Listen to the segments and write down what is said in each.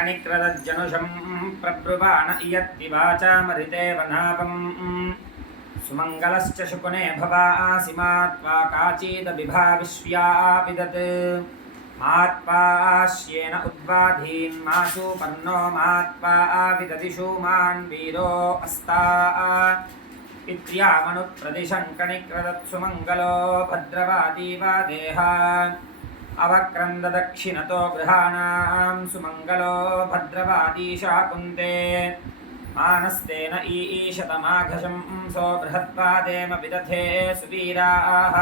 कणिक्रदज्जनुषं प्रब्रुवाण इयत्ति वाचामरितेव नापम् सुमङ्गलश्च शुकुने भवासि मात्वा काचीदबिभा विश्व्यापिदत् मात्वाश्येन उद्वाधीन् मासु पर्णो मात्वा विददिषु मान् वीरो अस्ता पित्र्यामनुप्रदिशङ्कणिक्रदत्सु मङ्गलो भद्रवादी वा देहा अवक्रन्ददक्षिणतो गृहाणां सुमङ्गलो भद्रवादीशाकुन्ते मानस्तेन ईशतमाघशंसो बृहत्पादेम विदधे सुवीराः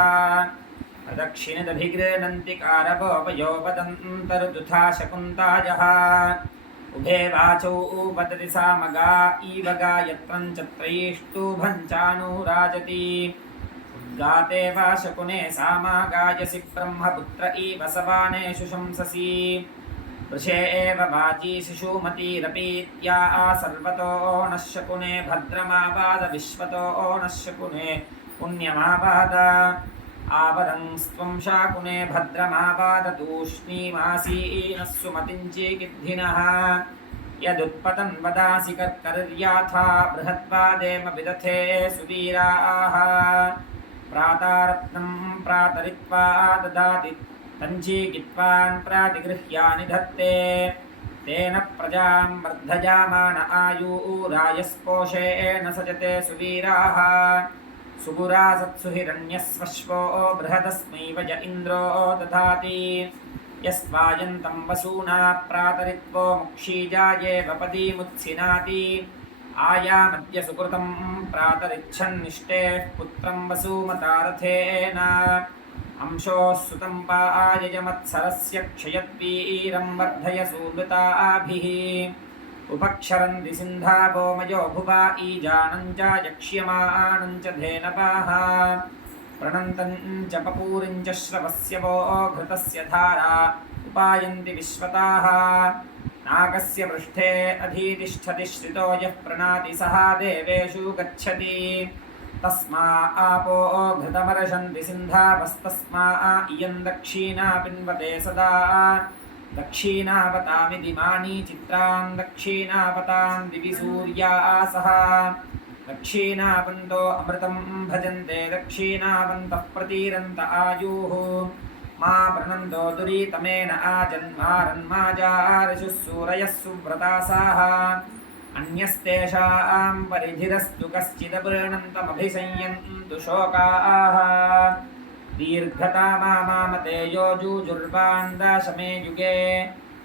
प्रदक्षिणदभिगृह्णन्ति कारवोपयोपदन्तरुदुथा शकुन्तायः उभे वाचौ उपदति सा मगा ईवगा यत्रं च उद्गाते वा शकुने सामा गायसि ब्रह्मपुत्र इव सवानेषु शंससि वृषे एव वाची शिशुमतीरपीत्या सर्वतो नः शकुने भद्रमापाद विश्वतो नः शकुने पुण्यमापाद आवदंस्त्वं शाकुने भद्रमापाद तूष्णीमासीनः सुमतिञ्चीकिद्धिनः यदुत्पतन् वदासि कर्कर्याथा बृहत्पादेम विदथे सुवीराः। प्रातारत्नं प्रातरित्वा ददाति तञ्चीकित्वान् प्रातिगृह्यानि धत्ते तेन प्रजां वर्धयामान आयूरायस्पोषेण सजते सुवीराः सुपुरासत्सु हिरण्यस्वश्वो बृहदस्मैव य इन्द्रो दधाति यस्वायन्तं वसूना प्रातरित्वो मुक्षीजाये वपदीमुत्सिनाति आयामद्य सुकृतं प्रातरिच्छन्निष्टेः पुत्रं वसूमतारथेन। अंशोः सुतं पाययमत्सरस्य क्षयद्वीरं वर्धय सूलताभिः उपक्षरन्ति भुवा ईजानं च यक्ष्यमाणं च धेनपाः। प्रणन्तं च पपूरिं च श्रवस्य वो घृतस्य धारा उपायन्ति विश्वताः। नागस्य पृष्ठे अधीतिष्ठति श्रितो यः प्रणाति सहा देवेषु गच्छति तस्मा आपो घृतमर्शन्ति सिन्धावस्तस्मा इयं दक्षिणा पिन्वते सदा दक्षिणावतामि दिमानि चित्रान् दक्षिणावतां दिवि सूर्यासः दक्षिणावन्तो अमृतं भजन्ते दक्षिणावन्तः प्रतीरन्त आयुः మా ప్రణందో దురీతమేన ఆజన్మారన్మాజారుషుः సూరయः సువ్రతాసాः అన్యస్తేషాం పరిధిరస్తు కశ్చిదపృణంతమభిసంయంతు శోకాః దీర్ఘతామామతే యోజూజుర్వాందాశమే యుగే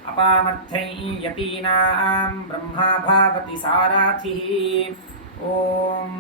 అపామర్థై యతీనాం బ్రహ్మా భావతి సారాథి ఓం